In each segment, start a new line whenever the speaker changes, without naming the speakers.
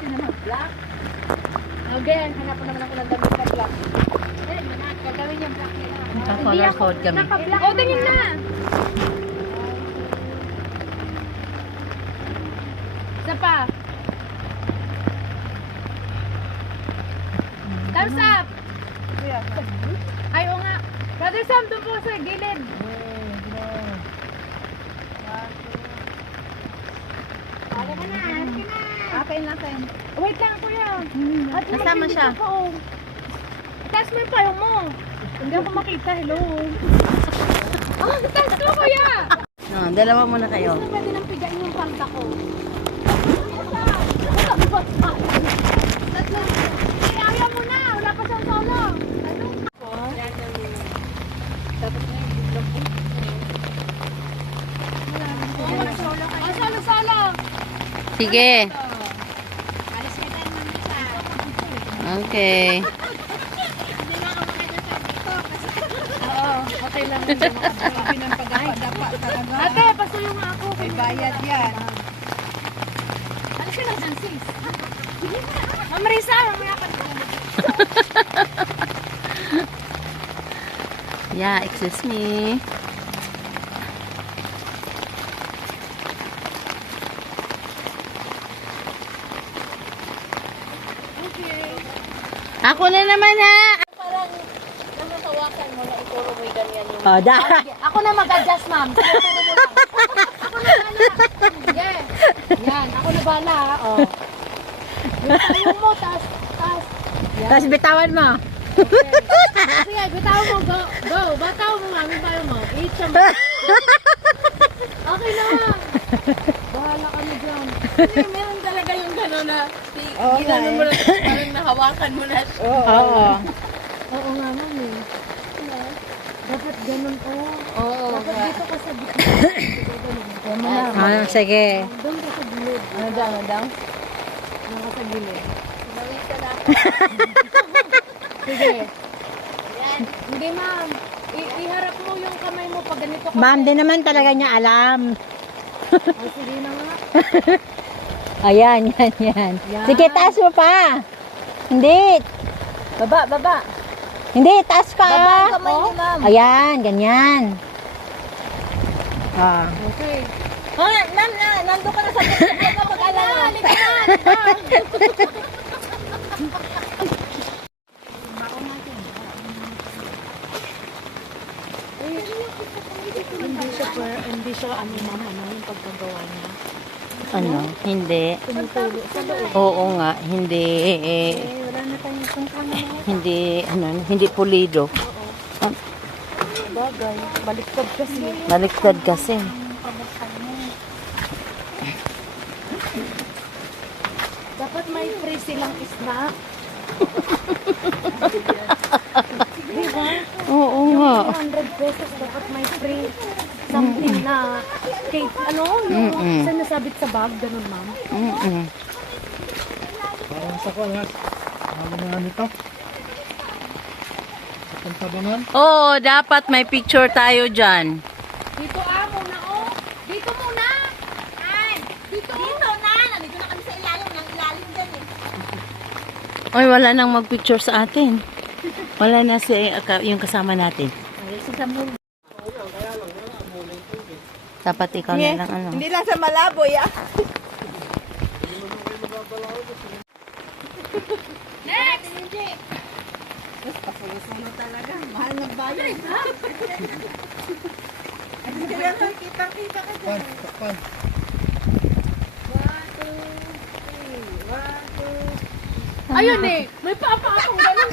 natin na mag-black. Again, hanapan naman ako ng damit na black. Eh, gagawin yung black nila.
Naka-color code kami.
Naka-black. Oh, tingin na! Isa pa. Thumbs up! Ay, nga. Brother Sam, doon po sa gilid. Wala ka na, na.
Na tayo.
Wait lang, kuya. At
Kasama siya.
ka, oh. Taas mo yung payong mo. Hindi ako makita. Hello. Ah, taas mo, kuya.
No, dalawa muna kayo.
Gusto pwede nang pigain yung panta ko. Tatlo. Ay, ayaw mo na. Wala pa siyang solo. Ano? Oh, solo, solo.
Sige.
Alis ka tayo naman siya.
Okay.
Oo, okay lang.
Grabe ng pagdapa talaga.
Ate, pasuyo nga ako.
May bayad yan.
Ka lang dyan, sis. Ma'am Risa, mamaya na.
Yeah, excuse me. Ako na naman ha.
Parang namasawakan mo na ituro mo ganyan yung...
Oh, da.
Ako na mag-adjust, ma'am. Ako na bala. Sige. Yan, ako na bala. Oh. Yung mo, taas, taas.
Tapos bitawan mo.
Okay. Sige, bitaw mo, go. Go, bataw mo, mami, tayo mo. Eat siya mo. Okay na. Bahala kami dyan.
Kasi meron talaga yung gano'n na
Oo,
ginano mo
eh.
na, parang nahawakan mo na.
Oo.
Oo nga, mami. Dapat ganun, oh.
Oo.
Dapat dito ka sa gitna. Yan mo na.
Ah, sige.
Doon ka sa gilid.
Ano daw, ano daw?
Doon ka sa gilid.
Sinawit ka na.
Sige. Hindi, ma'am. I- iharap mo yung kamay mo pag ganito ka.
Ma'am, di naman talaga niya alam.
Ay, sige na nga.
Ayan, yan, yan.
Yan.
Sige, taas mo pa. Hindi.
Baba, baba.
Hindi, taas ka.
Baba ang kamay ni ma'am.
Ayan, ganyan. Ah.
Okay.
Oh, ma'am, na, nandun ka na sa. Huwag ka mag-alala.
Halika na. Hindi siya per, hindi siya ano mama ano yung pagkagawa niya.
Ano? Hindi.
Tumutulo sa loob.
Oo nga, hindi.
Eh,
Hindi, ano, hindi pulido.
Bagay, baliktad kasi.
Baliktad kasi.
Dapat may free silang snack. diba?
Oo nga.
300 pesos dapat may free something na cake. Ano? Yung
Mm-mm.
sa nasabit sa bag, ganun ma'am.
Mm-mm.
Parang sa mas. Ano nga nito? Sa pantabanan?
Oo, dapat may picture tayo dyan.
Dito ah, muna oh. Dito muna. Ay, dito.
Dito na. Nandito na kami sa ilalim. Ng ilalim dyan eh.
Oy, wala nang mag-picture sa atin. Wala na si yung kasama natin. Dapat ikaw na lang ano.
Hindi lang sa Malaboy ah.
Next!
Kapuso mo talaga. Mahal ng bayan. Kaya kitang-kita ka
Pan, takpan.
Ayun eh, may papa akong ganun.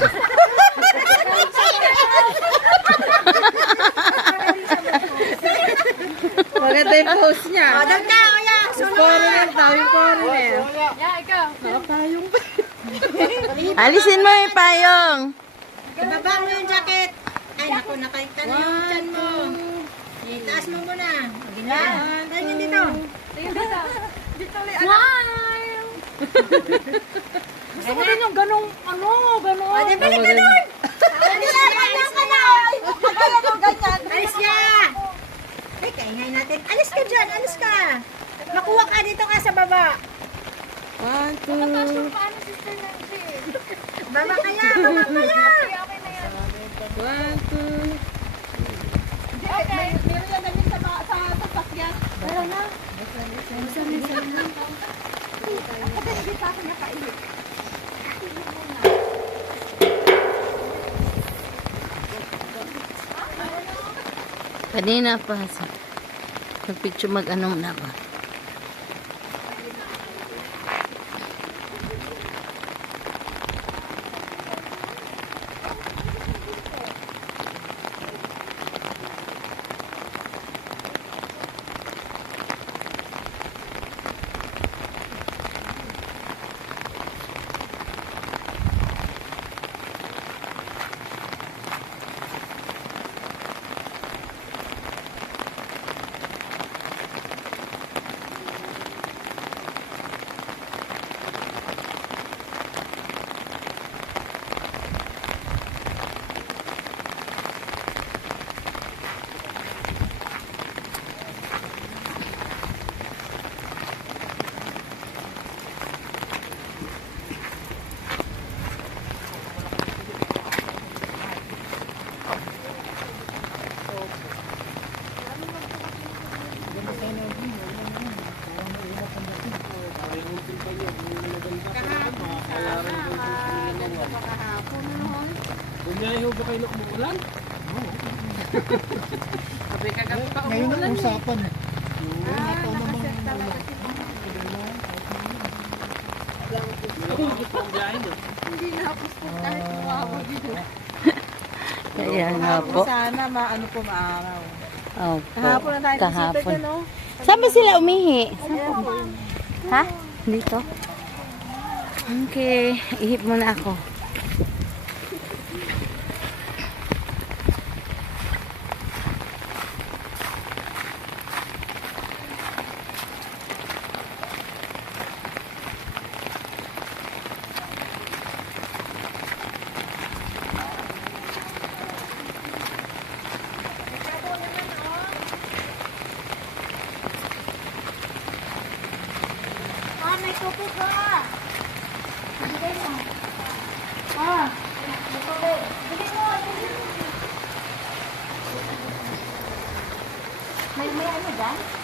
Maganda yung pose niya. Doon ka, kuya. Foreigner daw, yung foreigner.
Yeah, ikaw.
Alisin mo yung payong.
Ibaba mo yung jacket. Ay, naku, nakaikta na yung chan mo. Itaas mo muna. Ganyan. Ganyan dito.
Tingin dito. Smile! Gusto ko din yung ganong, ano, ganon.
Di balik ka doon. Ganyan, ganyan ka na. Akala mo ganyan. Alis ka. Ay, kaingay natin. Alis ka dyan, alis ka. Makuha ka dito ka sa baba.
One, two.
Paano sister Nancy?
Baba kaya, baba kaya.
Okay, na yan.
One, two.
Okay.
Meron lang ganyan sa, sa sasakyan.
Tara na.
Hindi pa ako nakainit.
Kanina pa. sa- Nagpicture mag-anong na ba?
Niya ihubo kayo ng umuulan?
Ngayon ang usapan eh.
Ako, gusto kong biyahin eh.
Kaya nga po.
Sana maano po maaraw.
Opo.
Kahapon na tayo
Kahapon.
dyan, no?
Saan ba sila umihi? Po? Ha? Dito? Okay. Ihip muna ako.
May kuko ka. Bigay mo. Ah. Bigay mo. Bigay mo. May, may ano dyan?